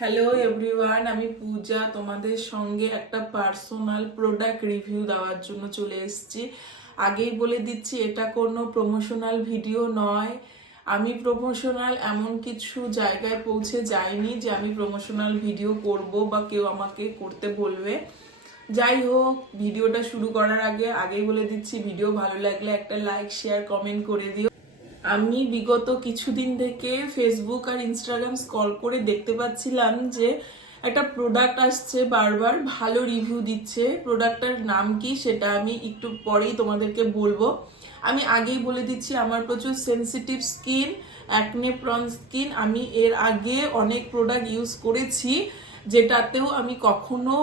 Hello everyone, আমি পূজা তোমাদের সঙ্গে একটা পার্সোনাল প্রোডাক্ট রিভিউ দেওয়ার জন্য চলে এসেছি। আগেই বলে দিচ্ছি, এটা কোনো প্রমোশনাল ভিডিও নয়। আমি প্রমোশনাল এমন কিছু জায়গায় পৌঁছে যাইনি যে আমি প্রমোশনাল ভিডিও করব বা কেউ আমাকে করতে বলবে। যাই হোক, ভিডিওটা শুরু করার আগেই বলে দিচ্ছি, ভিডিও ভালো লাগলে একটা লাইক শেয়ার কমেন্ট করে দিও। আমি বিগত কিছুদিন থেকে ফেসবুক আর ইনস্টাগ্রাম স্ক্রল করে দেখতে পাচ্ছিলাম যে একটা প্রোডাক্ট আসছে, বারবার ভালো রিভিউ দিচ্ছে। প্রোডাক্টটার নাম কি সেটা আমি একটু পরেই তোমাদেরকে বলবো। আমি আগেই বলে দিচ্ছি, আমার প্রচুর sensitive skin, acne prawn skin. আমি এর আগে অনেক প্রোডাক্ট ইউজ করেছি, যেটাতেও আমি কখনো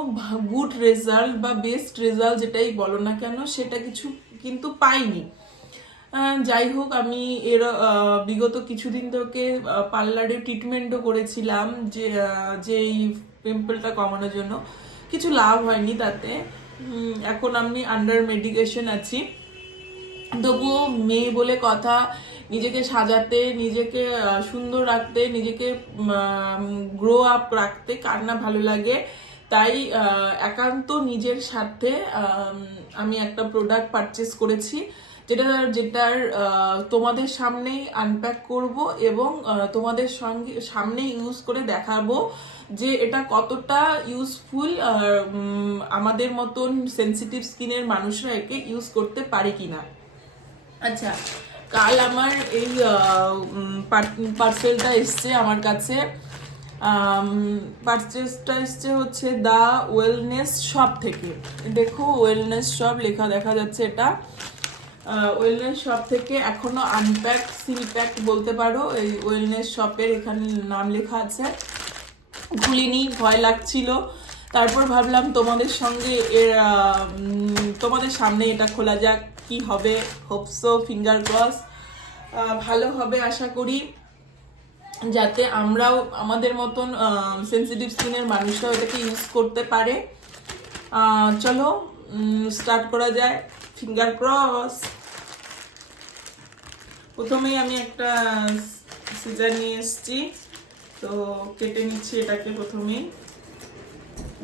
গুড রেজাল্ট বা বেস্ট রেজাল্ট যেটাই বলো না কেন সেটা কিছু কিন্তু পাইনি। যাই হোক, আমি এর বিগত কিছুদিন থেকে পার্লারে ট্রিটমেন্টও করেছিলাম যে এই পিম্পলটা কমানোর জন্য। কিছু লাভ হয়নি তাতে। এখন আমি আন্ডার মেডিকেশন আছি। তবুও মেয়ে বলে কথা, নিজেকে সাজাতে, নিজেকে সুন্দর রাখতে, নিজেকে গ্রো আপ রাখতে কার না ভালো লাগে। তাই একান্ত নিজের সাথে আমি একটা প্রোডাক্ট পারচেস করেছি, যেটার তোমাদের সামনেই আনপ্যাক করব এবং তোমাদের সামনে ইউজ করে দেখাবো যে এটা কতটা ইউজফুল। আমাদের মতন সেনসিটিভ স্কিনের মানুষরা একে ইউজ করতে পারে কিনা। আচ্ছা, কাল আমার এই পার্সেলটা এসছে আমার কাছে। পার্সেসটা এসছে হচ্ছে দা ওয়েলনেস শপ থেকে। দেখো, ওয়েলনেস শপ লেখা দেখা যাচ্ছে। এটা ওয়েলনেস শপ থেকে, এখনো আনপ্যাক সিল প্যাক বলতে পারো। এই ওয়েলনেস শপের এখানে নাম লেখা আছে। খুলিনি, ভয় লাগছিল। তারপর ভাবলাম তোমাদের সঙ্গে তোমাদের সামনে এটা খোলা যাক, কি হবে। হোপসো, ফিঙ্গার ক্রস, ভালো হবে আশা করি, যাতে আমরাও আমাদের মতন সেনসিটিভ স্কিনের মানুষরাও এটাকে ইউজ করতে পারে। চলো স্টার্ট করা যায়। Finger cross. প্রথমেই আমি একটা সিজার নিয়ে এসেছি, তো কেটে নিচ্ছি এটাকে। প্রথমেই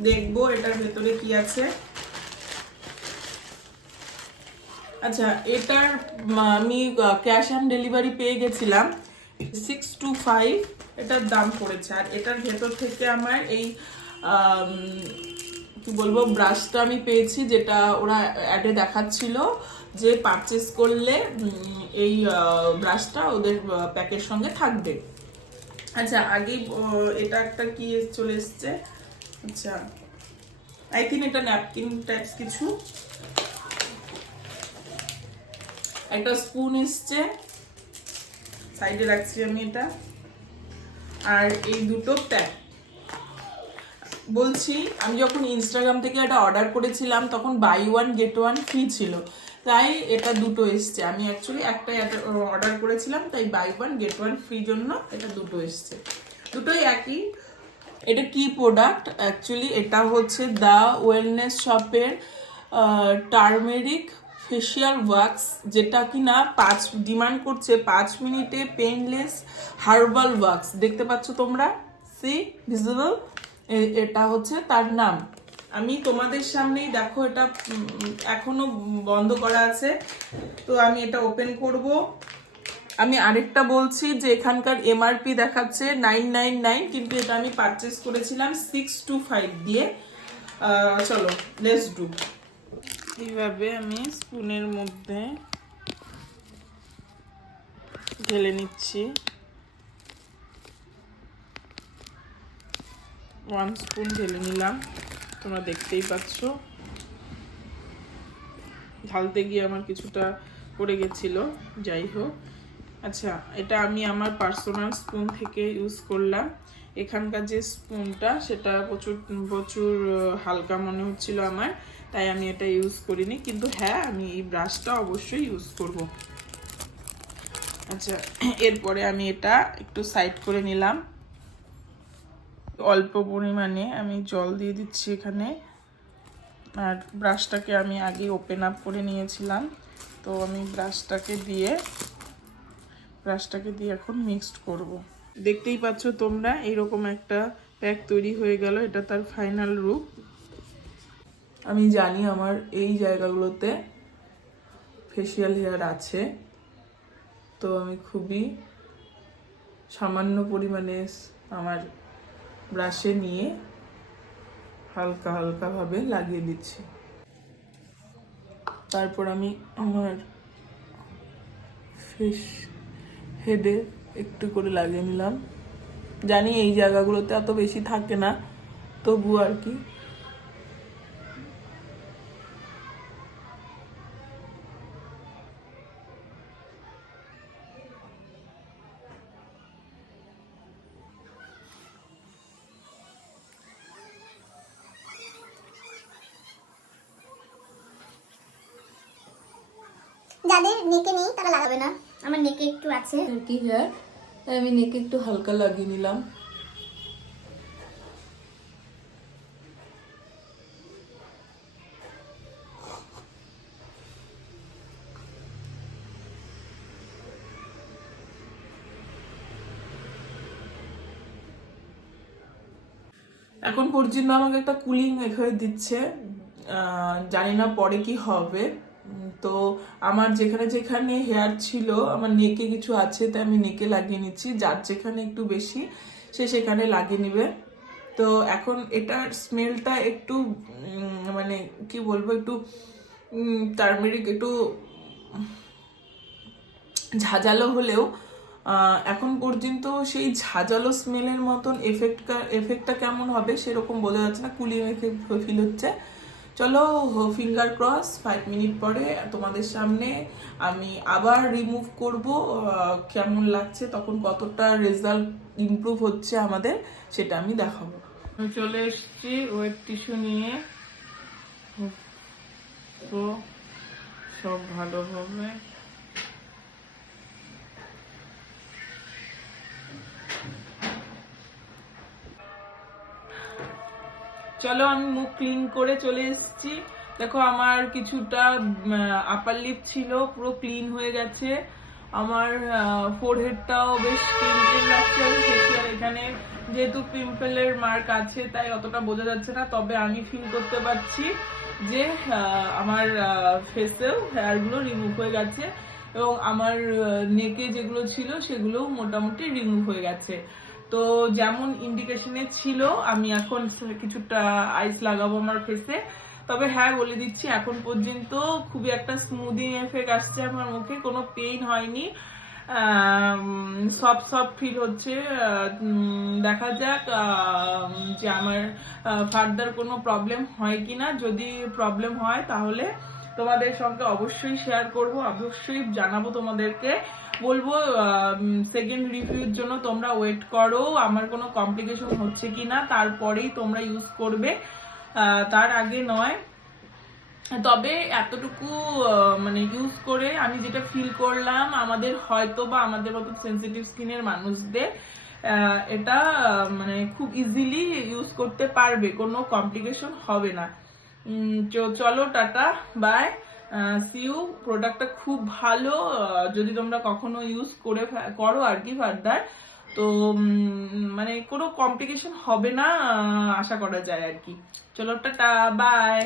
দেখবো এটার ভেতরে কি আছে। আচ্ছা, এটার আমি ক্যাশ অন ডেলিভারি পেয়ে গেছিলাম 625 এটার দাম পড়েছে। আর এটার ভেতর থেকে আমার এই কি বলবো, ব্রাশটা আমি পেয়েছি, যেটা ওরা অ্যাডে দেখাচ্ছিল যে পারচেস করলে এই ব্রাশটা ওদের প্যাকের সঙ্গে থাকবে। আচ্ছা, আগেই এটা একটা কি চলে এসছে। আচ্ছা, আই থিঙ্ক এটা ন্যাপকিন টাইপস কিছু। একটা স্পুন এসছে, সাইডে রাখছি আমি এটা। আর এই দুটো প্যাক। বলছি, আমি যখন ইনস্টাগ্রাম থেকে এটা অর্ডার করেছিলাম তখন buy one get one free ছিল, তাই এটা দুটো এসছে। আমি অ্যাকচুয়ালি একটাই অর্ডার করেছিলাম, তাই buy one get one free জন্য এটা দুটো এসছে। দুটোই একই। এটা কি প্রোডাক্ট অ্যাকচুয়ালি? এটা হচ্ছে দা ওয়েলনেস শপের টার্মেরিক ফেশিয়াল ওয়াক্স, যেটা কিনা ডিমান্ড করছে 5 মিনিটে পেইনলেস হার্বাল ওয়াক্স। দেখতে পাচ্ছ তোমরা, সি ভিজিবল, এটা হচ্ছে তার নাম। আমি তোমাদের সামনেই দেখো, এটা এখনো বন্ধ করা আছে, তো আমি এটা ওপেন করব। আমি আরেকটা বলছি যে এখানকার এমআরপি দেখাচ্ছে 999, কিন্তু এটা আমি পারচেস করেছিলাম 625 দিয়ে। চলো লেটস ডু। এইভাবে আমি স্পুনের মধ্যে ঢেলে নিচ্ছি। 1 স্পুন ঢেলে নিলাম, তোমরা দেখতেই পাচ্ছ। ঢালতে গিয়ে আমার কিছুটা পড়ে গেছিল, যাই হোক। আচ্ছা, এটা আমি আমার পার্সোনাল স্পুন থেকে ইউজ করলাম। এখানকার যে স্পুনটা সেটা প্রচুর প্রচুর হালকা মনে হচ্ছিল আমার, তাই আমি এটা ইউজ করিনি। কিন্তু হ্যাঁ, আমি এই ব্রাশটা অবশ্যই ইউজ করব। আচ্ছা, এরপরে আমি এটা একটু সাইড করে নিলাম। অল্প পরিমাণে আমি জল দিয়ে দিচ্ছি এখানে। আর ব্রাশটাকে আমি আগে ওপেন আপ করে নিয়েছিলাম, তো আমি ব্রাশটাকে দিয়ে এখন মিক্সড করব। দেখতেই পাচ্ছ তোমরা, এইরকম একটা প্যাক তৈরি হয়ে গেল, এটা তার ফাইনাল রূপ। আমি জানি আমার এই জায়গাগুলোতে ফেসিয়াল হেয়ার আছে, তো আমি খুবই সামান্য পরিমাণে আমার ব্রাশে নিয়ে হালকা হালকা ভাবে লাগিয়ে দিচ্ছি। তারপর আমি আমার ফেস হেডে একটু করে লাগিয়ে নিলাম। জানি এই জায়গাগুলোতে এত বেশি থাকে না, তবু আর কি। যাদের নেকে নেই তারা লাগাবে না, আমার নেকে একটু আছে কি হেয়ার, তাই আমি নেকে একটু হালকা লাগিয়ে নিলাম। এখন পর্যন্ত আমাকে একটা কুলিং মেথড দিচ্ছে, জানি না পরে কি হবে। তো আমার যেখানে যেখানে হেয়ার ছিল, আমার নেকে কিছু আছে তাই আমি নেকে লাগিয়ে নিচ্ছি, যার যেখানে একটু বেশি সে সেখানে লাগিয়ে নিবে। তো এখন এটার স্মেলটা একটু মানে কি বলবো, একটু টার্মেরিক, একটু ঝাঁঝালো হলেও এখন পর্যন্ত সেই ঝাঁঝালো স্মেলের মতন এফেক্টটা কেমন হবে সেরকম বোঝা যাচ্ছে না, কুলিং এফেক্ট ফিল হচ্ছে। চলো ফিঙ্গার ক্রস, 5 মিনিট পরে তোমাদের সামনে আমি আবার রিমুভ করব, কেমন লাগছে তখন, কতটা রেজাল্ট ইমপ্রুভ হচ্ছে আমাদের সেটা আমি দেখাবো। আমি চলে এসেছি ওয়েট টিস্যু নিয়ে, তো সব ভালোভাবে চলো আমি মুখ ক্লিন করে চলে এসেছি। দেখো আমার কিছুটা আপার লিপ ছিল পুরো ক্লিন হয়ে গেছে, আমার ফোরহেডটাও বেশ ক্লিন লাগছে। ফেসিয়াল এখানে যেহেতু পিম্পলের মার্ক আছে তাই অতটা বোঝা যাচ্ছে না, তবে আমি ফিল করতে পারছি যে আমার ফেসেও হেয়ারগুলো রিমুভ হয়ে গেছে এবং আমার নেকে যেগুলো ছিল সেগুলো মোটামুটি রিমুভ হয়ে গেছে। তো যেমন ইন্ডিকেশনে ছিল আমি এখন কিছুটা আইস লাগাবো আমার ফেসে। তবে হ্যাঁ বলে দিচ্ছি, এখন পর্যন্ত খুবই একটা স্মুদিং এফেক্ট আসছে আমার মুখে, কোনো পেইন হয়নি, সফট সফট ফিল হচ্ছে। দেখা যাক যে আমার ফার্দার কোনো প্রবলেম হয় কিনা, যদি প্রবলেম হয় তাহলে তোমাদের সঙ্গে অবশ্যই শেয়ার করব, অবশ্যই জানাবো তোমাদেরকে, বলবো সেকেন্ড রিভিউর জন্য তোমরা ওয়েট করো, আমার কোনো কমপ্লিকেশন হচ্ছে কিনা তারপরেই তোমরা ইউজ করবে, তার আগে নয়। তবে এতটুকু মানে ইউজ করে আমি যেটা ফিল করলাম, আমাদের হয়তো বা আমাদের মতো সেনসিটিভ স্কিনের মানুষদের এটা মানে খুব ইজিলি ইউজ করতে পারবে, কোনো কমপ্লিকেশন হবে না। চলো টাটা বাই, সি ইউ। প্রোডাক্টটা খুব ভালো, যদি তোমরা কখনো ইউজ করো আর কি ফার্দার, তো মানে কোনো কমপ্লিকেশন হবে না আশা করা যায় আর কি। চলো টাটা বাই।